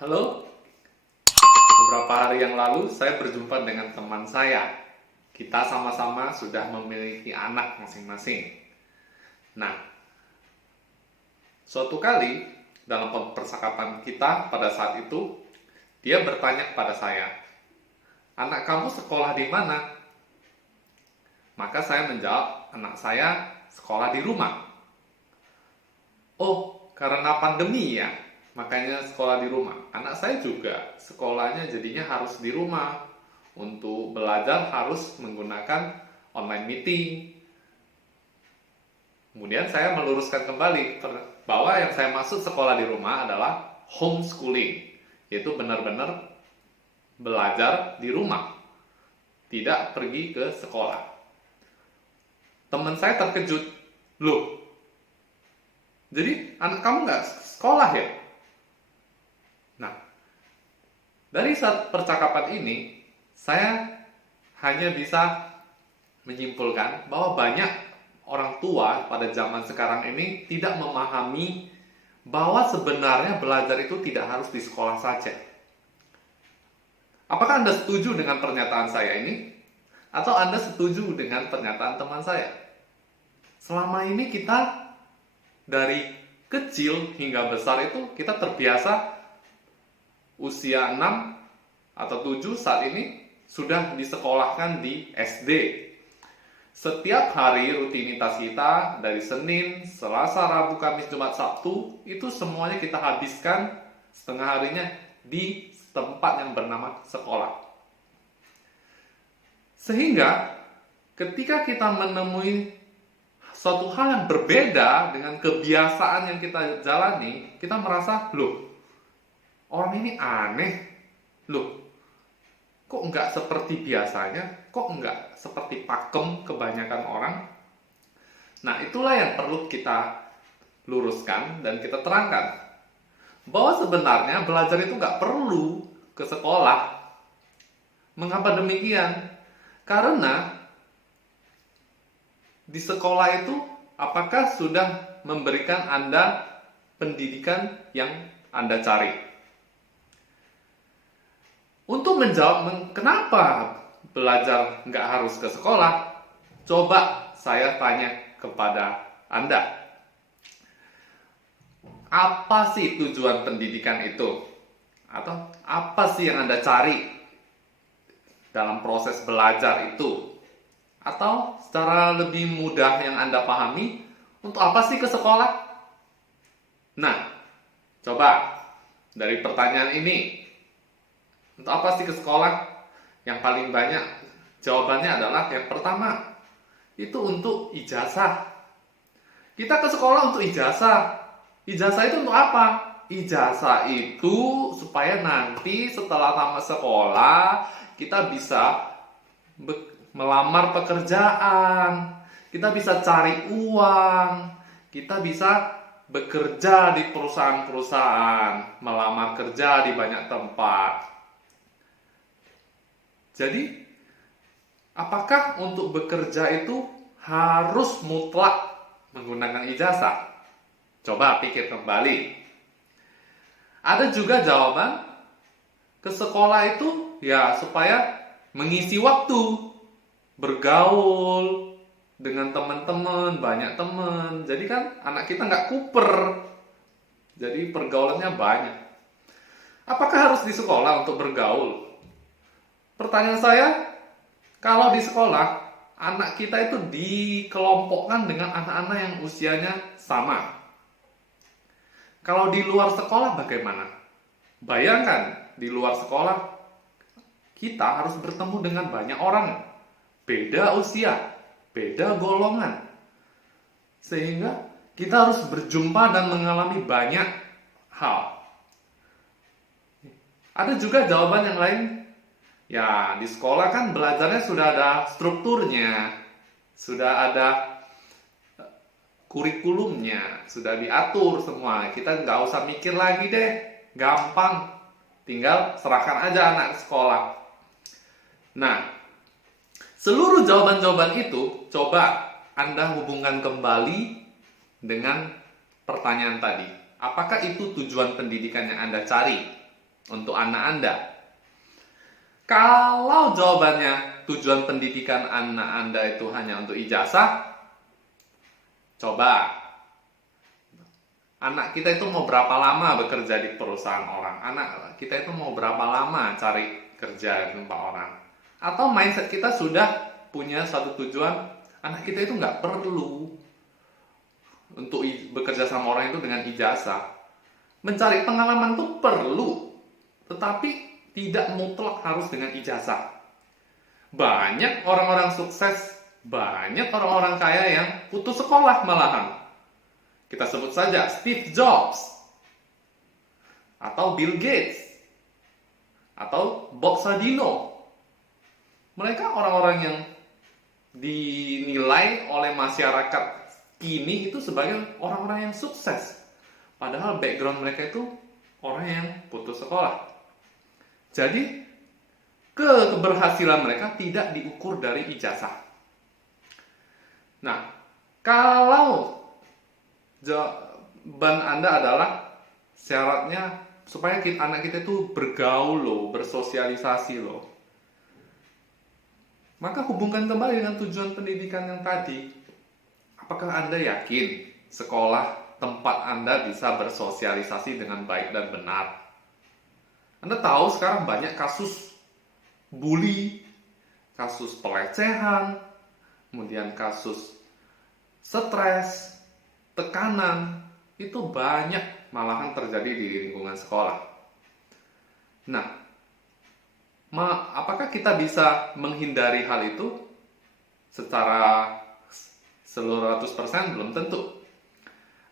Halo, beberapa hari yang lalu saya berjumpa dengan teman saya. Kita sama-sama sudah memiliki anak masing-masing. Nah, suatu kali dalam percakapan kita pada saat itu, dia bertanya kepada saya, "Anak kamu sekolah di mana?" Maka saya menjawab, "Anak saya sekolah di rumah." "Oh, karena pandemi ya, makanya sekolah di rumah." Anak saya juga sekolahnya jadinya harus di rumah. Untuk belajar harus menggunakan online meeting. Kemudian saya meluruskan kembali bahwa yang saya maksud sekolah di rumah adalah homeschooling, yaitu benar-benar belajar di rumah, tidak pergi ke sekolah. Teman saya terkejut, "Loh, jadi anak kamu nggak sekolah ya?" Nah, dari saat percakapan ini, saya hanya bisa menyimpulkan bahwa banyak orang tua pada zaman sekarang ini tidak memahami bahwa sebenarnya belajar itu tidak harus di sekolah saja. Apakah Anda setuju dengan pernyataan saya ini? Atau Anda setuju dengan pernyataan teman saya? Selama ini kita dari kecil hingga besar itu kita terbiasa usia 6 atau 7 saat ini sudah disekolahkan di SD. Setiap hari rutinitas kita dari Senin, Selasa, Rabu, Kamis, Jumat, Sabtu itu semuanya kita habiskan setengah harinya di tempat yang bernama sekolah. Sehingga ketika kita menemui suatu hal yang berbeda dengan kebiasaan yang kita jalani, kita merasa, "Loh, orang ini aneh. Loh, kok enggak seperti biasanya? Kok enggak seperti pakem kebanyakan orang?" Nah, itulah yang perlu kita luruskan dan kita terangkan. Bahwa sebenarnya belajar itu enggak perlu ke sekolah. Mengapa demikian? Karena di sekolah itu apakah sudah memberikan Anda pendidikan yang Anda cari? Untuk menjawab kenapa belajar nggak harus ke sekolah, coba saya tanya kepada Anda. Apa sih tujuan pendidikan itu? Atau apa sih yang Anda cari dalam proses belajar itu? Atau secara lebih mudah yang Anda pahami, untuk apa sih ke sekolah? Nah, coba dari pertanyaan ini, untuk apa sih ke sekolah? Yang paling banyak jawabannya adalah yang pertama, itu untuk ijazah. Kita ke sekolah untuk ijazah. Ijazah itu untuk apa? Ijazah itu supaya nanti setelah tamat sekolah kita bisa melamar pekerjaan, kita bisa cari uang, kita bisa bekerja di perusahaan-perusahaan, melamar kerja di banyak tempat. Jadi, apakah untuk bekerja itu harus mutlak menggunakan ijazah? Coba pikir kembali. Ada juga jawaban, ke sekolah itu ya supaya mengisi waktu, bergaul dengan teman-teman, banyak teman. Jadi kan anak kita nggak kuper, jadi pergaulannya banyak. Apakah harus di sekolah untuk bergaul? Pertanyaan saya, kalau di sekolah, anak kita itu dikelompokkan dengan anak-anak yang usianya sama. Kalau di luar sekolah bagaimana? Bayangkan, di luar sekolah, kita harus bertemu dengan banyak orang. Beda usia, beda golongan. Sehingga kita harus berjumpa dan mengalami banyak hal. Ada juga jawaban yang lain. Ya, di sekolah kan belajarnya sudah ada strukturnya, sudah ada kurikulumnya, sudah diatur semua. Kita nggak usah mikir lagi deh, gampang. Tinggal serahkan aja anak sekolah. Nah, seluruh jawaban-jawaban itu, coba Anda hubungkan kembali dengan pertanyaan tadi. Apakah itu tujuan pendidikan yang Anda cari? untuk anak Anda? Kalau jawabannya tujuan pendidikan anak Anda itu hanya untuk ijazah, coba anak kita itu mau berapa lama bekerja di perusahaan orang? Anak kita itu mau berapa lama cari kerja di tempat orang? Atau mindset kita sudah punya satu tujuan, anak kita itu nggak perlu untuk bekerja sama orang itu dengan ijazah. Mencari pengalaman itu perlu, tetapi tidak mutlak harus dengan ijazah. Banyak orang-orang sukses, banyak orang-orang kaya yang putus sekolah malahan. Kita sebut saja Steve Jobs, atau Bill Gates, atau Bob Sadino. Mereka orang-orang yang dinilai oleh masyarakat kini itu sebagai orang-orang yang sukses. Padahal background mereka itu orang yang putus sekolah. Jadi, keberhasilan mereka tidak diukur dari ijazah. Nah, kalau jawaban Anda adalah syaratnya supaya anak kita itu bergaul loh, bersosialisasi loh, maka hubungkan kembali dengan tujuan pendidikan yang tadi. Apakah Anda yakin sekolah tempat Anda bisa bersosialisasi dengan baik dan benar? Anda tahu sekarang banyak kasus bully, kasus pelecehan, kemudian kasus stres, tekanan, itu banyak malahan terjadi di lingkungan sekolah. Nah, apakah kita bisa menghindari hal itu secara 100%? Belum tentu.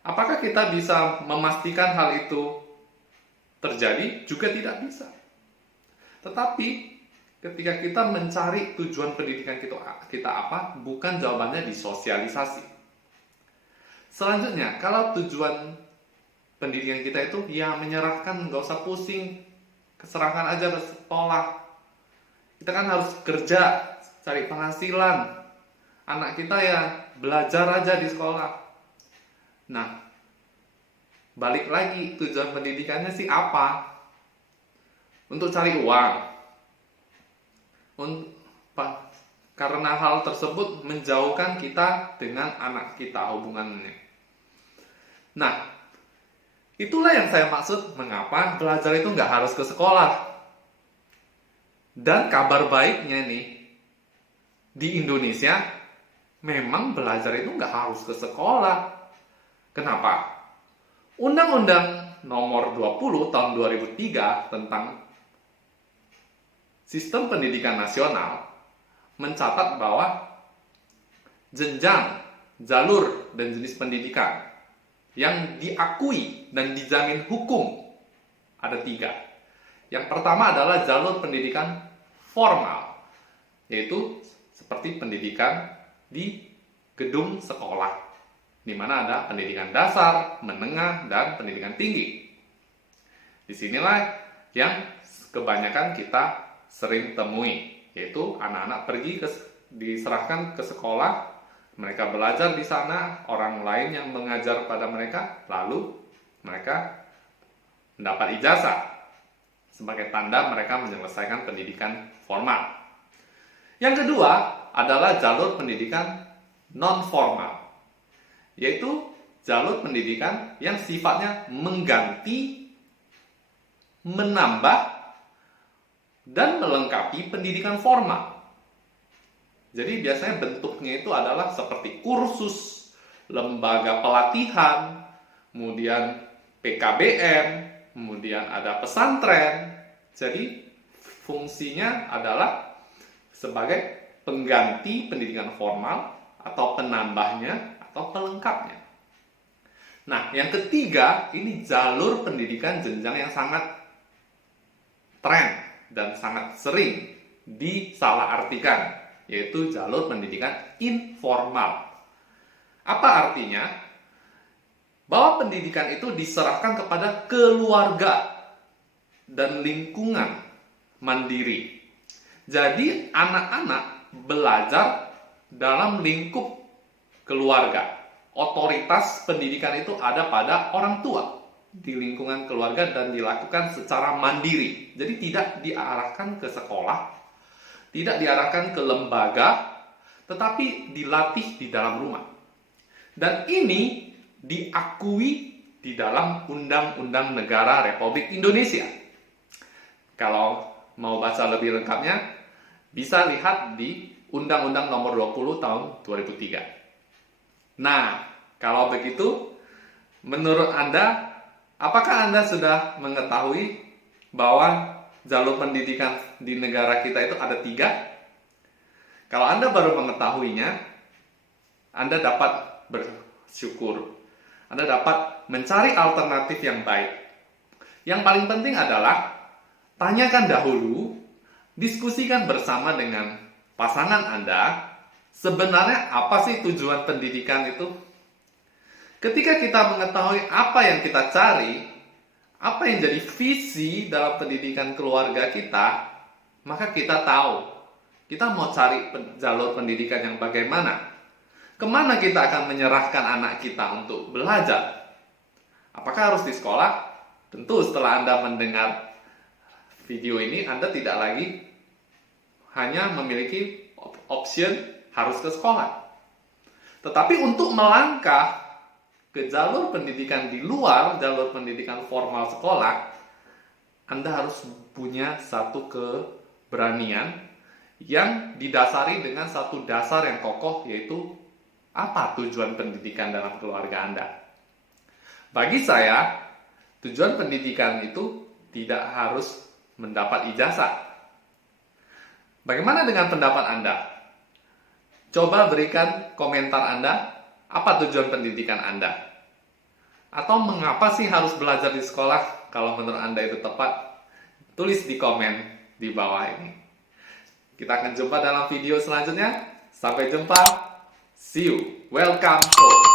Apakah kita bisa memastikan hal itu terjadi? Juga tidak bisa. Tetapi ketika kita mencari tujuan pendidikan kita apa, bukan jawabannya di sosialisasi. Selanjutnya, kalau tujuan pendidikan kita itu ya menyerahkan, nggak usah pusing, keserahkan aja ke sekolah. Kita kan harus kerja, cari penghasilan. Anak kita ya belajar aja di sekolah. Nah, balik lagi, tujuan pendidikannya sih apa? Untuk cari uang. Karena hal tersebut menjauhkan kita dengan anak kita hubungannya. Nah, itulah yang saya maksud mengapa belajar itu nggak harus ke sekolah. Dan kabar baiknya nih, di Indonesia memang belajar itu nggak harus ke sekolah. Kenapa? Undang-Undang Nomor 20 Tahun 2003 tentang Sistem Pendidikan Nasional mencatat bahwa jenjang, jalur, dan jenis pendidikan yang diakui dan dijamin hukum ada 3. Yang pertama adalah jalur pendidikan formal, yaitu seperti pendidikan di gedung sekolah, di mana ada pendidikan dasar, menengah, dan pendidikan tinggi. Disinilah yang kebanyakan kita sering temui, yaitu anak-anak diserahkan ke sekolah, mereka belajar di sana, orang lain yang mengajar pada mereka, lalu mereka mendapat ijazah sebagai tanda mereka menyelesaikan pendidikan formal. Yang kedua adalah jalur pendidikan non-formal, yaitu jalur pendidikan yang sifatnya mengganti, menambah, dan melengkapi pendidikan formal. Jadi biasanya bentuknya itu adalah seperti kursus, lembaga pelatihan, kemudian PKBM, kemudian ada pesantren. Jadi fungsinya adalah sebagai pengganti pendidikan formal atau penambahnya atau pelengkapnya. Nah, yang ketiga, ini jalur pendidikan jenjang yang sangat tren dan sangat sering disalahartikan, yaitu jalur pendidikan informal. Apa artinya? Bahwa pendidikan itu diserahkan kepada keluarga dan lingkungan mandiri. Jadi anak-anak belajar dalam lingkup keluarga. Otoritas pendidikan itu ada pada orang tua. di lingkungan keluarga dan dilakukan secara mandiri. Jadi tidak diarahkan ke sekolah, tidak diarahkan ke lembaga, tetapi dilatih di dalam rumah. Dan ini diakui di dalam Undang-Undang Negara Republik Indonesia. Kalau mau baca lebih lengkapnya, bisa lihat di Undang-Undang Nomor 20 Tahun 2003. Nah, kalau begitu, menurut Anda, apakah Anda sudah mengetahui bahwa jalur pendidikan di negara kita itu ada 3? Kalau Anda baru mengetahuinya, Anda dapat bersyukur. Anda dapat mencari alternatif yang baik. Yang paling penting adalah tanyakan dahulu, diskusikan bersama dengan pasangan Anda, sebenarnya apa sih tujuan pendidikan itu? Ketika kita mengetahui apa yang kita cari, apa yang jadi visi dalam pendidikan keluarga kita, maka kita tahu kita mau cari jalur pendidikan yang bagaimana. Kemana kita akan menyerahkan anak kita untuk belajar? Apakah harus di sekolah? Tentu setelah Anda mendengar video ini, Anda tidak lagi hanya memiliki option harus ke sekolah. Tetapi untuk melangkah ke jalur pendidikan di luar jalur pendidikan formal sekolah, Anda harus punya satu keberanian yang didasari dengan satu dasar yang kokoh, yaitu apa tujuan pendidikan dalam keluarga Anda. Bagi saya, tujuan pendidikan itu tidak harus mendapat ijazah. Bagaimana dengan pendapat Anda? Coba berikan komentar Anda, apa tujuan pendidikan Anda? Atau mengapa sih harus belajar di sekolah? Kalau menurut Anda itu tepat, tulis di komen di bawah ini. Kita akan jumpa dalam video selanjutnya. Sampai jumpa. See you. Welcome home.